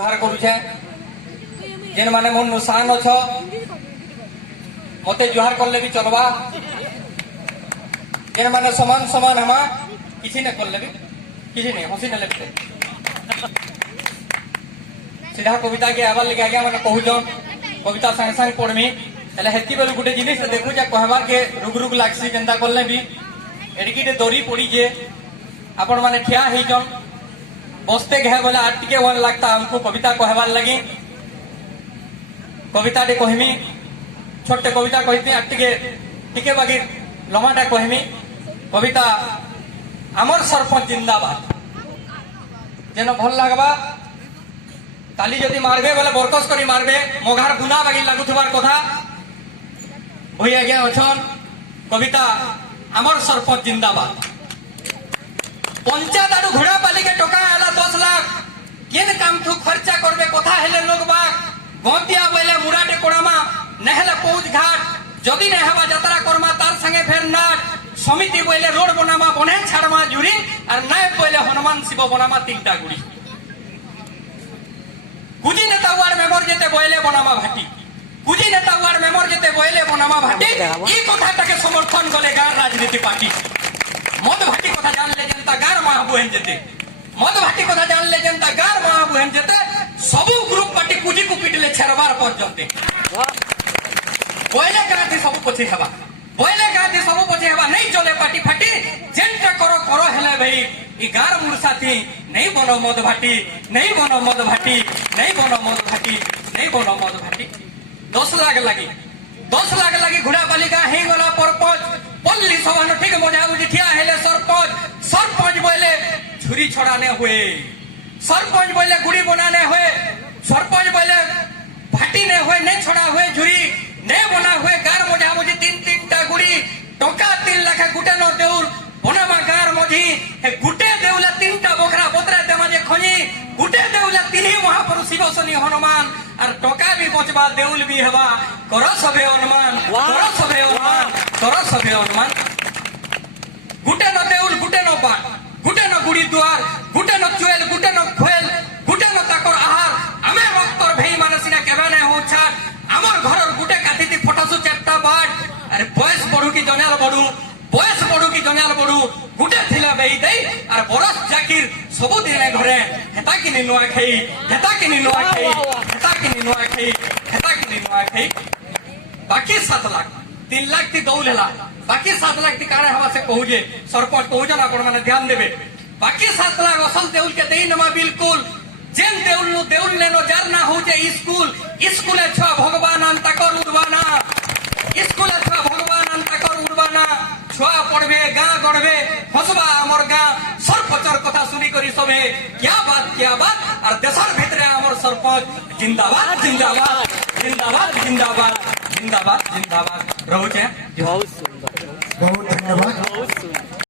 जुहार करुछे जेन माने मोर नुसान अछ मते जुहार करले भी चलवा जेन माने समान समान हमा किसी ने करले भी किसी ने हसी ने लगते सीधा कविता के आवाज लगे आगे माने कहूजन कविता संग संग पढ़मी हेले हेती बेलु गुटे जिनिस देखु जा कहबार के रुग रुग लागसी जेंता करले भी एडिकिटे दरी पड़ी जे आपण माने ठिया हेई जन बसते गए बोले आज टिके वन लगता हमको कविता कहबार लगी कविता टे कहमी छोटे कविता कहती आज टिके बाकी लमाटा कहमी कविता आमर सरपंच जिंदाबाद जेन भल लगवा ताली जदि मारबे बोले बरकस करी मारबे मघार बुना बागी लागुथबार कथा होई आज्ञा अछन कविता आमर सरपंच जिंदाबाद पंचायत आडू घोड़ा पाली के टोका आला 10 लाख केन काम थु खर्चा करबे कथा हेले लोग बाग गंतिया बोले मुराटे कोड़ामा नहले पौज घाट जदि ने हवा यात्रा करमा तार संगे फेर नाट समिति बोले रोड बनामा बने छाड़मा जुरी और नाय बोले हनुमान शिव बनामा तीनटा गुड़ी कुजी नेता वार्ड मेंबर जेते बोले बनामा भाटी कुजी नेता वार्ड मेंबर जेते बोले बनामा भाटी ई कथाटाके समर्थन गले गार राजनीति पार्टी मद भाटी कथा जान ले जनता गार महाबुहेन जेते मद भाटी कथा जान ले जनता गार महाबुहेन जेते सबु ग्रुप पार्टी कुजी को पिटले छरवार पर्यंत बोले गांधी सबु पछी हवा बोले गांधी सबु पछी हवा नहीं चले पार्टी फाटी जेंटा करो करो हेले भाई ई गार मुर साथी नहीं बनो मद भाटी नहीं बनो मद भाटी नहीं बनो मद भाटी नहीं बनो मद भाटी 10 लाख लगी घुड़ा बालिका हे गला परपंच पल्ली सभान ठीक मजा उठी ठिया हेले सरपंच बोले छुरी छड़ाने हुए सरपंच बोले गुड़ी बनाने हुए सरपंच बोले भाटी ने हुए नहीं छड़ा हुए झुरी नहीं बना हुए गार मजा मुझे 3-3टा गुड़ी टोका 3 लाख गुटे न देउल बनामा गार मझी गुटे देउला 3टा बोखरा बोतरा देमाजे खनी गुटे देउला 3 महापुरुष शिव शनि हनुमान और टोका भी बचबा देउल भी हवा करो सबे अनुमान करो सबे अनुमान करो सबे अनुमान गुटे न देउल गुटे न बाट गुटे न गुड़ी द्वार गुटे न चुएल गुटे न खोएल गुटे न ताकर आहार आमे रक्तर भेई मानसिना केबाने हो छाट हमर घरर गुटे काथिति फटासु चारटा बाट अरे बयस बढु की जनाल बढु बयस बढु की जनाल बढु गुटे थिला बेई देई और बरस जाकिर सबु दिने घरे हेता किनि नुआ खई हेता किनि नुआ खई हेता किनि नुआ खई हेता किनि नुआ खई बाकी 7 लाख 3 लाख ती दौल हेला बाकी 7 लाख ती कारे हवा से कहूजे सरपंच कहूजे ना आपण माने ध्यान देबे बाकी 7 लाख असल देउल के देई नमा बिल्कुल जेन देउल ने नो जार ना हो जे स्कूल छ भगवान अंत कर उड़वाना स्कूल छ भगवान अंत कर उड़वाना छुआ पड़बे गाँ गड़बे हसबा हमर गाँ सरपंचर कथा सुनी करी सबे क्या बात और देशर भितरे हमर सरपंच जिंदाबाद जिंदाबाद जिंदाबाद जिंदाबाद जिंदाबाद जिंदाबाद रहुचे बहुत सुंदर बहुत धन्यवाद।